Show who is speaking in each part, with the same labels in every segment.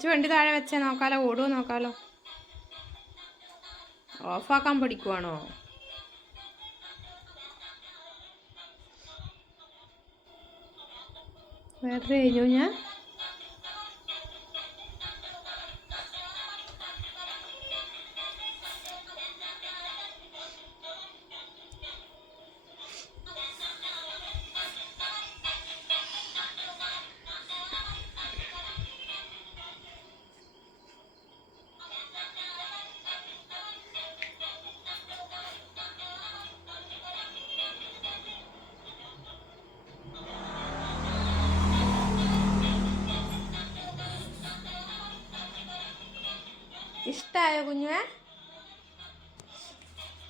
Speaker 1: ഇച്ചി വണ്ടി താഴെ വെച്ചേ നോക്കാലോ ഓടുമോ നോക്കാലോ. ഓഫാക്കാൻ പഠിക്കുവാണോ വേറെ കഴിഞ്ഞു ഞാൻ? ഇഷ്ടായോ കുഞ്ഞുവേ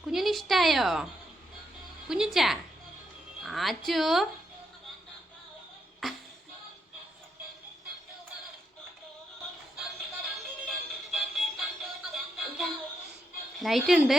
Speaker 1: കുഞ്ഞിന് ഇഷ്ടായോ കുഞ്ഞുച്ച ആച്ചു ലൈറ്റ് ഉണ്ട്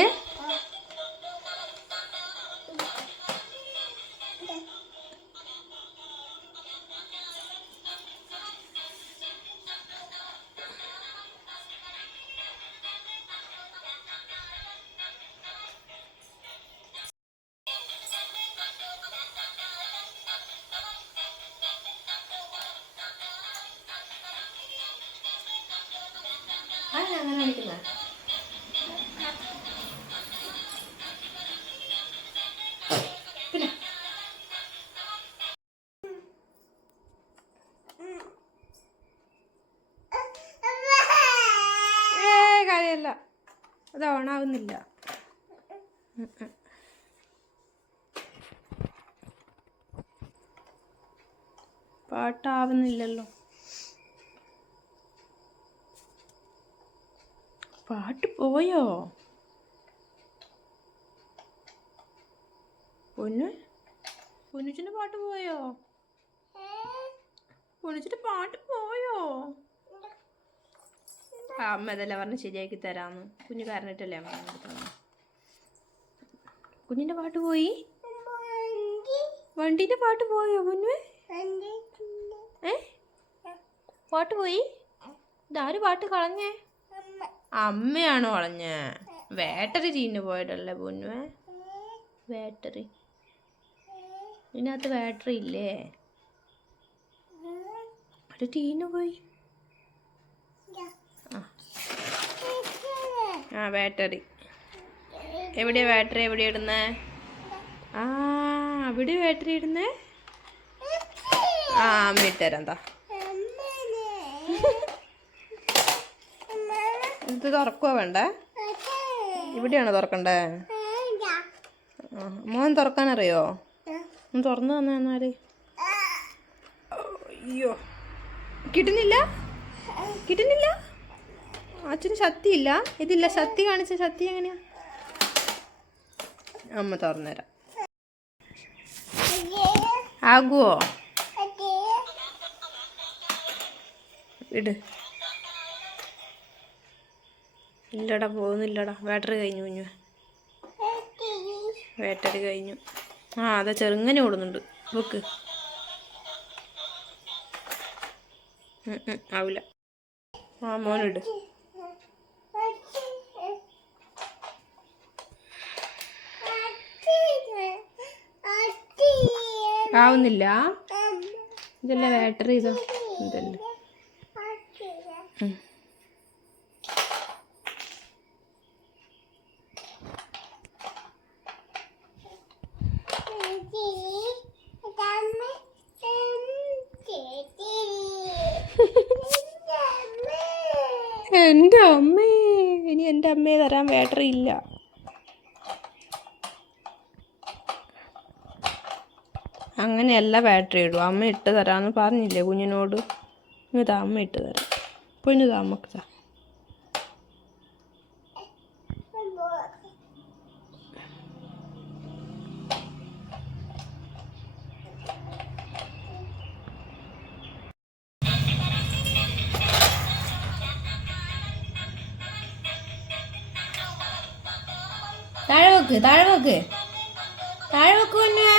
Speaker 1: അങ്ങനെ കാണിക്കുന്നത് ഏ കാര്യമല്ല അത് ഓണാവുന്നില്ല. പാട്ടാവുന്നില്ലല്ലോ. പാട്ട് പോയോ? പൊന്നു? പൊന്നുച്ചിന്റെ പാട്ട് പോയോ? പൊന്നുച്ചിന്റെ പാട്ട് പോയോ? അമ്മ ഇതല്ലേ പറഞ്ഞ് ശരിയാക്കി തരാന്ന്. കുഞ്ഞു കാരണിട്ടല്ലേ അമ്മ കുഞ്ഞിന്റെ പാട്ട് പോയി? വണ്ടീന്റെ പാട്ട് പോയോ കുഞ്ഞു ഏ? പാട്ട് പോയി? ഇതാര് പാട്ട് കളഞ്ഞേ? അമ്മയാണോ വളഞ്ഞ? വേട്ടറി ചീഞ്ഞു പോയതല്ലേ പൊന്നുവേ? വേട്ടറി. ഇതിനകത്ത് ബാറ്ററി ഇല്ലേ? ഒരു ടീന് പോയി. ആ. ബാറ്ററി എവിടെയാ ബാറ്ററി എവിടെ ഇടുന്നേ? ആ അവിടെ ബാറ്ററി ഇടുന്നേ? ആ അമ്മ ഇട്ടുതരാം എന്താ ഇത് തുറക്കുവാ വേണ്ടേ? ഇവിടെയാണോ തുറക്കണ്ടേ? മോൻ തുറക്കാനറിയോ? ഒന്ന് തുറന്നു തന്നെ എന്നാൽ. അയ്യോ. കിട്ടുന്നില്ല? കിട്ടുന്നില്ല? അച്ഛന് ശക്തിയില്ല. ഇതില്ല ശക്തി കാണിച്ച ശക്തി എങ്ങനെയാ? അമ്മ തുറന്നുതരാം ആകുവോ? ഇട്. ഇല്ലടാ പോകുന്നില്ലടാ. ബാറ്ററി കഴിഞ്ഞു കുഞ്ഞു ബാറ്ററി കഴിഞ്ഞു. ആ അതാ ചെറുങ്ങനെ ഓടുന്നുണ്ട്. ബുക്ക് ആവില്ല ആ മോനിട്. ആവുന്നില്ല? ഇതല്ലേ ബാറ്ററി ഇതാ. ഇതല്ലേ. എന്റെ അമ്മേ. ഇനി എന്റെ അമ്മയെ തരാൻ ബാറ്ററി ഇല്ല. അങ്ങനെയല്ല ബാറ്ററി ഇടും അമ്മ ഇട്ട് തരാമെന്ന് പറഞ്ഞില്ലേ കുഞ്ഞിനോട്? ഇതാ അമ്മ ഇട്ട് തരാം. കുഞ്ഞിതാ അമ്മയ്ക്ക് താ. താഴെ വെക്ക് താഴെ വെക്ക് താഴെ വെക്ക് തന്നെ